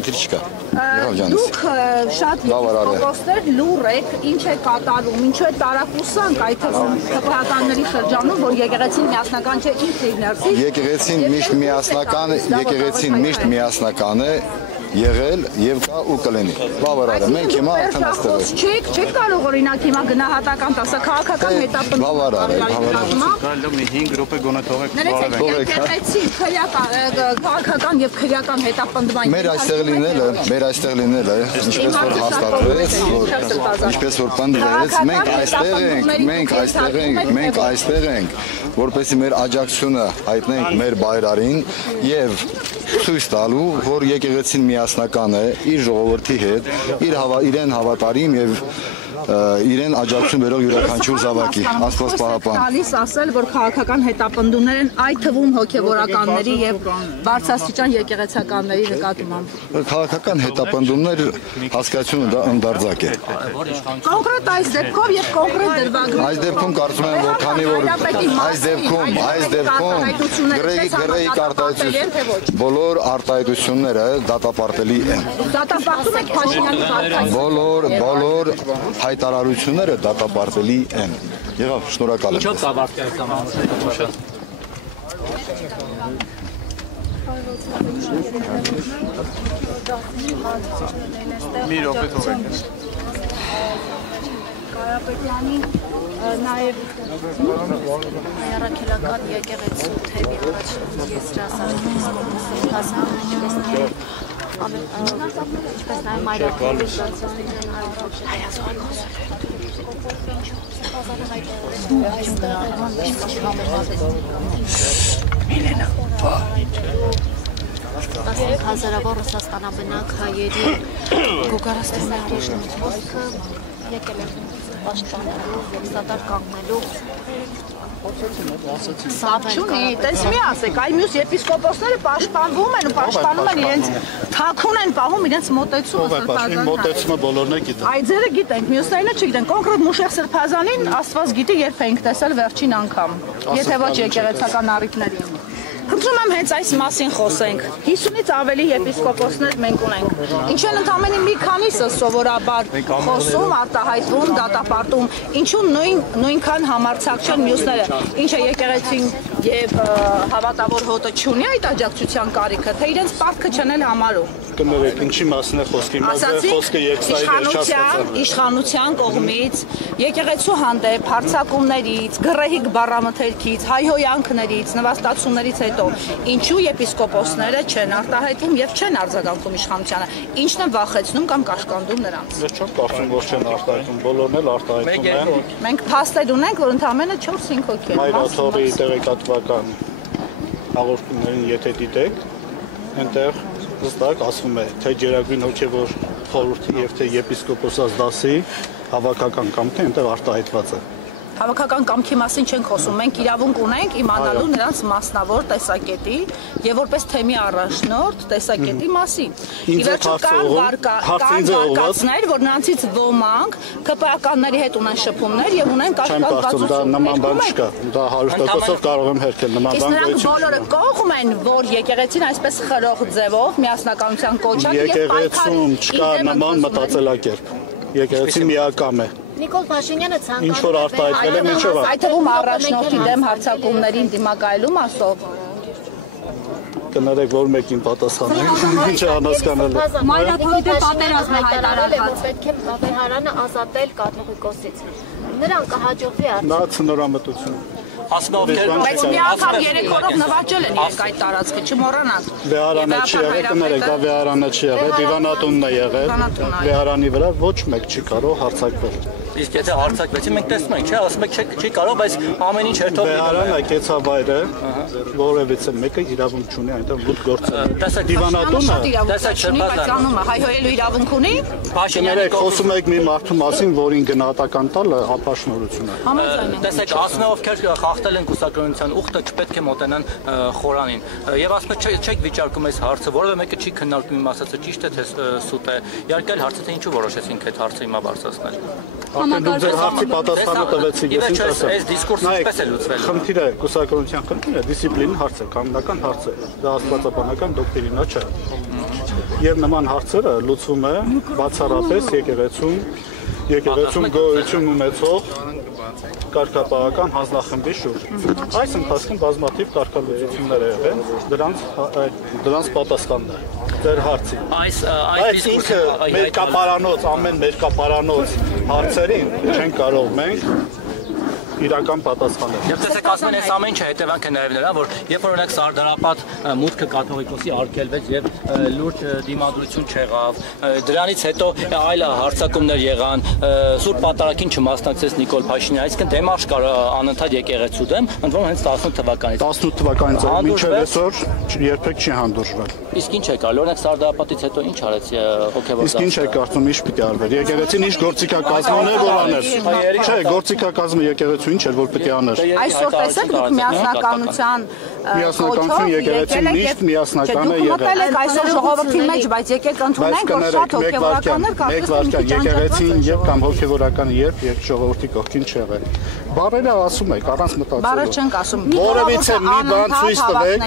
խնդիր չկա։ Դուք շատ եպիսկոպոսներ լուր եք, ինչ է կատարում, ինչու է տարակուսանք այդ թվում հպրականների շրջանում, որ եկեղեցին միասնական չէ ինքը իր ներսից։ Եկեղեցին միշտ միասնական է եղել եւ կա ու կլինի։ Բավարար է։ Մենք հիմա արդեն այստեղ ենք։ Չեք կարող օրինակ հիմա գնահատական տասը քաղաքական հետապնդում։ Բավարար է, Գալու մի 5 րոպե գոնե թողեք։ Եկեղեցին քաղաքական եւ քրեական հետապնդման։ Մեր այստեղ լինելը, ինչպես որ պնդվեց, մենք այստեղ ենք, որպեսզի մեր աջակցությունը հայտնենք մեր բայրարին եւ ցույց տալու, որ եկեղեցին միասնական է իր ժողովրդի հետ, իրեն հավատարիմ եւ իրեն աջակցություն բերող յուրաքանչյուր զավակի, Աստված պահապան։ Գալիս ասել, որ քաղաքական հետապնդումներ են այդ թվում հոգևորականների եւ բարձրաստիճան եկեղեցականների նկատմամբ։ Քաղաքական հետապնդումներ հասկացությունը դա ընդարձակ է։ Կոնկրետ այս դեպքով եւ կոնկրետ դրվագներով։ Այս դեպքում կարծում եմ, որ քանի որ բոլոր արտահայտությունները դատապարտելի են։ Դատապարտում եք Փաշինյանի վարքային։ Բոլոր հայտարարությունները դատապարտելի են։ Եղավ, շնորհակալ եմ։ Ինչո՞վ կավարտի այդ համանուն։ Մի րոպե թողեք։ Կարապետյանի նաև հայրաքելական եկեղեցու թեմի առաջին եզրասարքից ինչպես նաև հազարավոր Ռուսաստանաբնակ հայերի գոգարաստեղծի առաջնորդը եկել է պաշտպանելու և սատար կանգնելու Սապչունի, տես մի ասեք, այ մյուս եպիսկոպոսները պաշտպանվում են ու պաշտպանում են իրենց թաքուն են պահում իրենց մոտեցումը սրբազան մոտեցումը բոլորն է գիտեն։ Այ ձերը գիտենք, մյուսներինը չգիտեն, կոնկրետ Մուշեղ Սրբազանին Աստված գիտի երբ էինք տեսել վերջին անգամ, եթե ոչ եկեղեցական առիթներին։ Խնդրում եմ հենց այս մասին խոսենք, 50-ից ավելի եպիսկոպոսներ մենք ունենք, ինչ են ընդամենի մի քանիսը սովորաբար խոսում, արտահայտվում, դատապարտում, ինչու նույնքան համարձակ չեն մյուսները, ինչը եկեղեցին եւ հավատավոր հոտը չունի այդ աջակցության կարիքը, թե իրենց պարտքը չեն էլ համարում։ Կներեք, ինչի մասին է խոսքի մասը, խոսքը իշխանության կողմից, եկեղեցու հանդեպ, հարձակումներից, գռեհիկ բառամթերքից, հայհոյանքներից, նվաստացումներից հետո ինչու եպիսկոպոսները չեն արտահայտվում եւ չեն արձագանքում իշխանությանը, ինչն է վախեցնում կամ կաշկանդում նրանց։ Ես չեմ կարծում, որ չեն արտահայտվում, բոլորն էլ արտահայտվում են։ Մենք փաստեր ունենք, որ ընդամենը 4-5 հոգի են։ Մայրաթորի տեղեկատվական հաղորդումներին եթե դիտեք, այնտեղ հստակ ասվում է, թե Գերագույն հոգևոր խորհրդի եւ թե եպիսկոպոսած դասի հավաքական կամքը այնտեղ արտահայտված է։ Հավաքական կամքի մասին չենք խոսում, մենք իրավունք ունենք իմանալու նրանց մասնավոր տեսակետի եւ որպես թեմի առաջնորդ տեսակետի մասին։ Ի վերջո կան վարկածներ, որ նրանցից ոմանք ԿՊԱ-կանների հետ ունեն շփումներ եւ ունեն կաշկանդվածություն։ Նման բան չկա, դա 100%-ով կարող եմ հերքել, նման բան նրանք բոլորը կողմ են, որ եկեղեցին այսպես խրող ձևով միասնականության կոչան եւ եկեղեցում չկա նման մտածելակերպ։ Եկեղեցին միակամ է։ Նիկոլ Փաշինյանը ինչ որ արտահայտվել է միջով։ Այդ թվում առաջնորդի դեմ հարձակումներին դիմակայելու մասով կներեք, որ մեկին պատասխանենք, ինչ է անհասկանալի։ Մայրաթորի դեմ պատերազմ է հայտարարված։ Պետք է Բավեհարանը ազատել կաթողիկոսից։ Նրան կհաջողվի արդյոք։ Նա ցնորամտություն։ Բայց մի անգամ 3 օրով նվաճել են իրենք այդ տարածքը, չմոռանաք։ Վեհարանը չի եղել, կներեք, դա վեհարանը չի եղել, դիվանատունն է եղել։ Վեհարանի վրա ոչ մեկ չի կարող հարձակվել։ Իսկ եթե հարձակվեցի, մենք տեսնում ենք, չէ, ասում եք չի կարող, բայց ամեն ինչ հերթով Վեհարանը կեցավայրը, որևիցե մեկը իրավունք չունի այնտեղ ոտ գործել։ Դիվանատունը, տեսեք Սրբազանը, հայհոյելու իրավունք ունի։ Փաշինյանը խոսում եք մի մարդու մասին, որին գնահատական տալը ապաշնորհություն է։ Տեսեք, ասում է ովքեր խախտել են կուսակրոնության ուխտը, չպետք է մոտենան խորանին։ Եվ ասում եք չեք վիճարկում այս հարցը, որևէ մեկը չի քննարկում իմ ասածը ճիշտ է թե սուտ է։ Իհարկե հարցը թե ինչու որոշեցինք այդ հարցը հիմա բարձրացնել։ Արդեն դուք ձեր հարցի պատասխանը տվեցիք, ես ինչ ասեմ։ Այս դիսկուրսը ինչպես է լուծվել։ Խնդիրը կուսակրոնության խնդիրը դիսցիպլինի հարց է, կանոնական հարց է։ Դա աստվածաբանական դոկտրինա չէ։ Եվ նման հարցերը լուծվում է բացառապես եկեղեցում գոյություն ունեցող կարգապահական հանձնախմբի շուրջ։ Այս ընթացքում բազմաթիվ կարգալուծություններ եղան, դրանց պատասխանն է ձեր հարցին։ Այս ինքը ամեն մերկապարանոց հարցերին չեն կարող մենք իրական պատասխանել։ Եվ տեսեք, ասում են, այս ամեն ինչը հետևանք է նաև նրան, որ երբ որ օրինակ Սարդարապատ մուտքը կաթողիկոսի արգելվեց եւ լուրջ դիմադրություն չեղավ, դրանից հետո այլ հարձակումներ եղան, Սուրբ Պատարագին չմասնակցեց Նիկոլ Փաշինյանը, այսինքն դեմարշ կար անընդհատ եկեղեցու դեմ, ընդ որում հենց 18 թվականից։ 18 թվականից մինչև այսօր երբեք չի հանդուրժվել։ Իսկ ինչ է կարելի, օրինակ Սարդարապատից հետո ինչ արեց հոգեվոր։ Իսկ ինչ է կարծում, ինչ պիտի արվեր։ Եկեղեցին ինչ գործիքակազմն է որ աներ։ Չէ, գործիքակազմը եկեղեցու ինչ էր որ պիտի աներ։ Այսօր տեսեք դուք միասնականության եկեղեցին միշտ միասնական է եղել։ Այսօր ժողովրդի մեջ, բայց եկեք ընդունենք, որ շատ հոգեվորականներ կարծես եկեղեցին եւ կամ հոգեվորականը երբ ժողովրդի կողքին չեղել։ Բարերը ասում եք առանց մտածելու։ Բարը չենք ասում։ Որևիցե մի բան ցույց տվեք,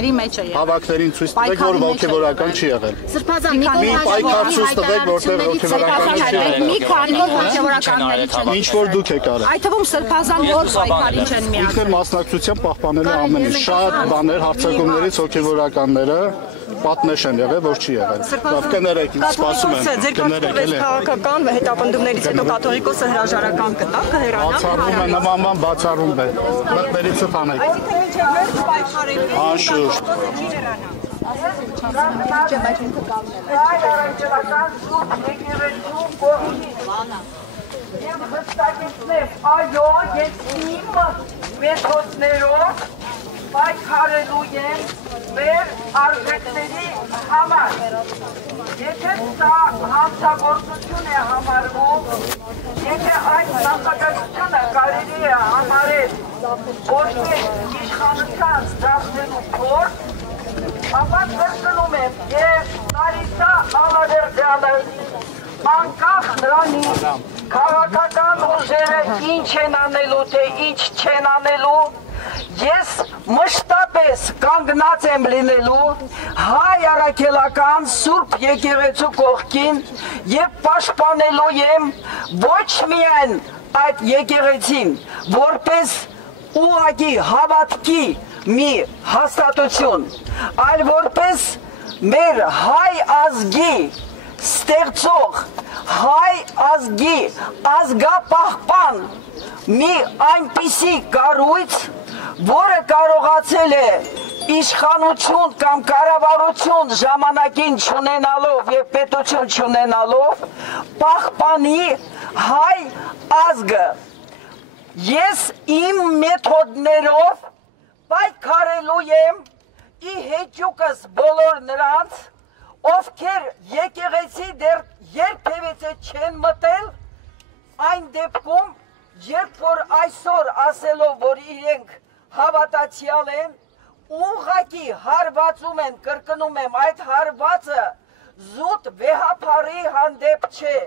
հավաքներին ցույց տվեք, որ հոգեվորական չի եղել։ Սրբազան Մի պայքար ցույց տվեք, որտեղ հոգեվորական չի եղել։ Մի քանի հոգեվորականների չեն։ Ինչ որ դուք եք արել։ Այդ թվում Սրբազան որ պայքարին չեն միացել։ Ինքն մասնակցությամբ պահպանել է ամեն ինչ։ Շատ բաներ հարցակումներից հոգեվորականները պատնեշ են եղել, որ չի եղել։ Լավ կներեք, սպասում եմ։ Ձեր կարգավորած քաղաքական հետապնդումներից հետո կաթողիկոսը հրաժարական կտա, կհեռանա։ Բացառվում է նմանման բացառում է։ Մտերիցը տանեք։ Անշուշտ։ Եվ հստակեցնեմ, այո, ես իմ մեթոդներով պայքարելու եմ մեր արժեքների համար։ Եթե սա հանցագործություն է համարվում, եթե այս նախագահությունը կարելի է համարել որպես իշխանության դարձնելու փորձ, ապա կրկնում եմ եւ Լարիսա Ալավերդյանը անկախ նրանից քաղաքական ուժերը ինչ են անելու, թե ինչ չեն անելու, ես մշտապես կանգնած եմ լինելու հայ առաքելական Սուրբ եկեղեցու կողքին եւ պաշտպանելու եմ ոչ միայն այդ եկեղեցին, որպես ուղղակի հավատքի մի հաստատություն, այլ որպես մեր հայ ազգի ստեղծող, հայ ազգի ազգապահպան մի այնպիսի կառույց, որը կարողացել է իշխանություն կամ կառավարություն ժամանակին չունենալով եւ պետություն չունենալով պահպանի հայ ազգը։ Ես իմ մեթոդներով պայքարելու եմ ի հեճուկս բոլոր նրանց, ովքեր եկեղեցի դեռ երբևէ չեն մտել, այն դեպքում, երբ որ այսօր ասելով, որ իրենք հավատացյալ են, ուղղակի հարվածում են, կրկնում եմ, այդ հարվածը զուտ վեհափարի հանդեպ չէ,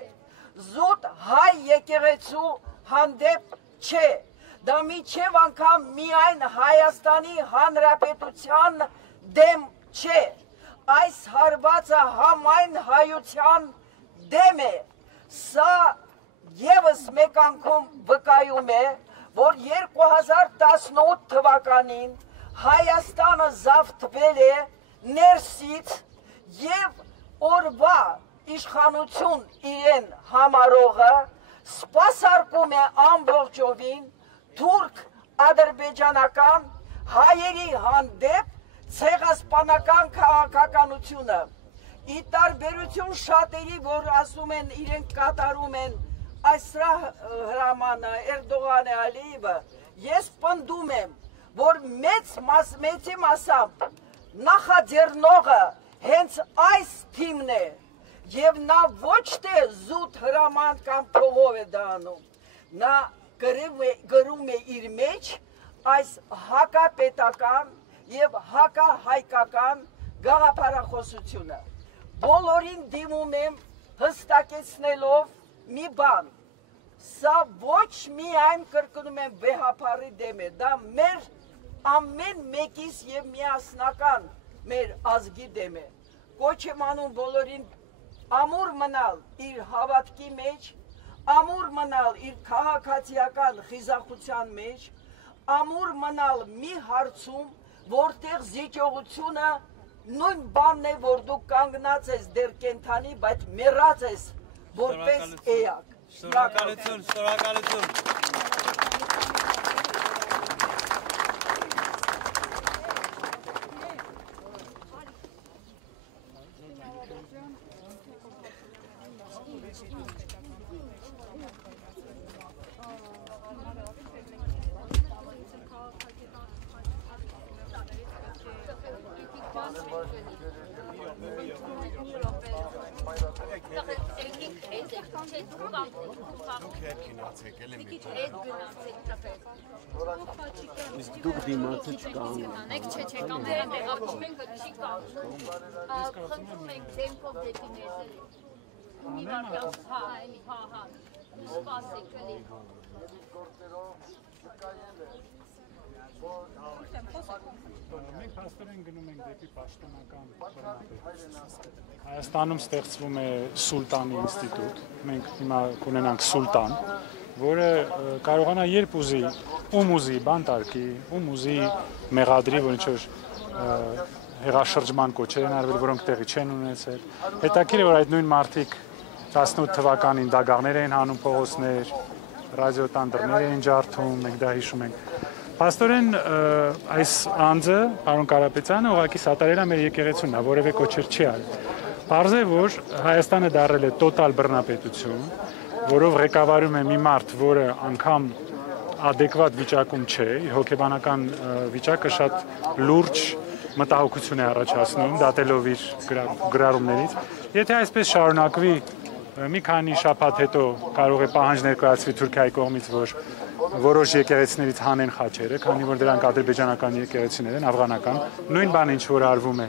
զուտ հայ եկեղեցու հանդեպ չէ, դա միջև անգամ միայն Հայաստանի Հանրապետության դեմ չէ, այս հարվածը համայն հայության դեմ է, սա եւս մեկ անգամ վկայում է, որ 2018 թվականին Հայաստանը զավթվել է ներսից եւ օրվա իշխանություն իրեն համարողը սպասարկում է ամբողջովին թուրք ադրբեջանական հայերի հանդեպ ցեղասպանական քաղաքականությունը։ Ի տարբերություն շատերի, որ ասում են իրենք կատարում են Այսրա հրամանը, Էրդողանը, Ալիևը, ես պնդում եմ, որ մեծի մասամբ նախաձեռնողը հենց այս թիմն է եւ նա ոչ թե զուտ հրաման կամ փողով է դա անում, նա գրում է իր մեջ այս հակապետական եւ հակահայկական գաղափարախոսությունը։ Բոլորին դիմում եմ հստակեցնելով մի բան, սա ոչ միայն կրկնում եմ վեհափարի դեմ է, դա մեր ամեն մեկիս եւ միասնական մեր ազգի դեմ է։ Կոչ եմ անում բոլորին ամուր մնալ իր հավատքի մեջ, ամուր մնալ իր քաղաքացիական խիզախության մեջ, ամուր մնալ մի հարցում, որտեղ զիջողությունը նույն բանն է, որ դու կանգնած ես դեռ կենթանի, բայց մեռած ես որպես էակ։ Շնորհակալություն, շնորհակալություն։ Իսկ դուք դիմացը չկան։ Չէ, կամ մեղավ չենք չի կապում։ Խնդրում ենք դեմքով դեպի ներսել։ Մի վարքան, հա, սպասեք էլի։ Մենք փաստորեն գնում ենք դեպի պաշտոնական բռնապետ։ Հայաստանում ստեղծվում է Սուլտանի ինստիտուտ։ Մենք հիմա կունենանք Սուլտան, որը կարողանա երբ ուզի, ում ուզի բանտարկի, ում ուզի մեղադրի, որ ինչ-որ հեղաշրջման կոչեր են արվել, որոնք տեղի չեն ունեցել։ Հետաքրքիր է, որ այդ նույն մարդիկ 18 թվականին դագաղներ էին հանում փողոցներ, ռադիոտան դռներ էին ջարդում, մենք դա հիշում ենք։ Փաստորեն այս անձը, պարոն Կարապետյանը, ուղղակի սատարել է մեր եկեղեցուն, նա որևէ կոչեր չի արել։ Պարզ է, որ Հայաստանը դարձել է տոտալ բռնապետություն, որով ղեկավարում է մի մարդ, որը անգամ adekvat վիճակում չէ, հոգեբանական վիճակը շատ լուրջ մտահոգություն է առաջացնում, դատելով իր գրառումներից։ Եթե այսպես շարունակվի, մի քանի շաբաթ հետո կարող է պահանջ ներկայացվի Թուրքիայի կողմից, որ որոշ եկեղեցիներից հանեն խաչերը, քանի որ դրանք ադրբեջանական եկեղեցիներ են, աֆղանական, նույն բանը ինչ որ արվում է